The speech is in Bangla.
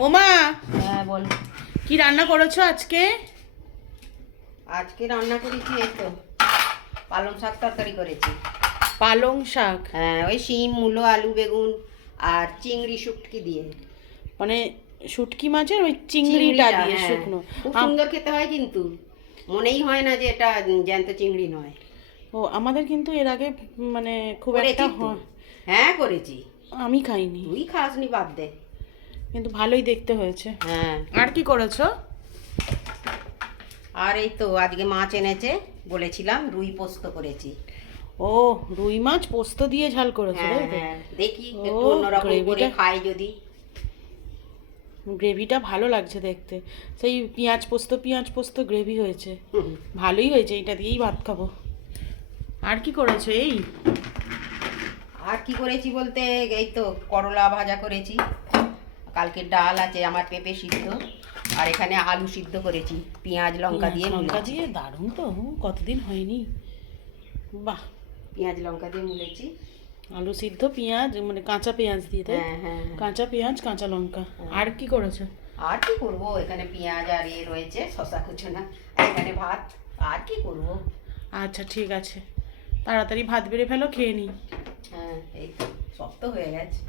ওমা! হ্যাঁ বল। কি রান্না করেছ আজকে? আজকে রান্না করেছি এই তো পালং শাক তরকারি করেছি। পালং শাক? হ্যাঁ ওই শিম মূলো আলু বেগুন আর চিংড়ি শুটকি দিয়ে। মানে শুটকি মাছের ওই চিংড়িটা দিয়ে হ্যাঁ। শুকনো? খুব সুন্দর খেতে হয় কিন্তু। মনেই হয় না যে এটা জ্যান্ত চিংড়ি নয়। ও আমাদের কিন্তু এর আগে মানে খুব একটা হ্যাঁ করেছি। আমি খাইনি। তুই খাসনি বাদ দে। কিন্তু ভালোই দেখতে হয়েছে। হ্যাঁ। আর কি করেছ? আর এই তো আজকে মাছ এনেছে বলেছিলাম রুই পোস্ত করেছি। ও রুই মাছ পোস্ত দিয়ে ঝাল করেছ হ্যাঁ? হ্যাঁ দেখি একটু অন্যরকম করে খাই যদি। গ্রেভিটা ভালো লাগছে দেখতে। সেই পেঁয়াজ পোস্ত পেঁয়াজ পোস্ত গ্রেভি হয়েছে। ভালোই হয়েছে এটা দিয়েই ভাত খাব। আর কি করেছ এই? আর কি করেছি বলতে এই তো করলা ভাজা করেছি। কালকে ডাল আছে আমার পেঁপে সিদ্ধ। আর এখানে আলু সিদ্ধ করেছি পেঁয়াজ লঙ্কা দিয়ে লঙ্কা দিয়ে? দারুণ তো কতদিন হয়নি? বাহ। পেঁয়াজ লঙ্কা দিয়ে মুলেছি। আলু সিদ্ধ পেঁয়াজ মানে কাঁচা পেঁয়াজ দিয়ে তাই? হ্যাঁ হ্যাঁ হ্যাঁ। কাঁচা পেঁয়াজ কাঁচা লঙ্কা। আর কি করেছ? আর কি করব? এখানে পেঁয়াজ আর এ রয়েছে শশা কুচনা। এখানে ভাত। আর কি করব? আচ্ছা ঠিক আছে। তাড়াতাড়ি ভাত বেড়ে ফেলো খেয়ে নিই হ্যাঁ এই তো সব তো হয়ে গেছে।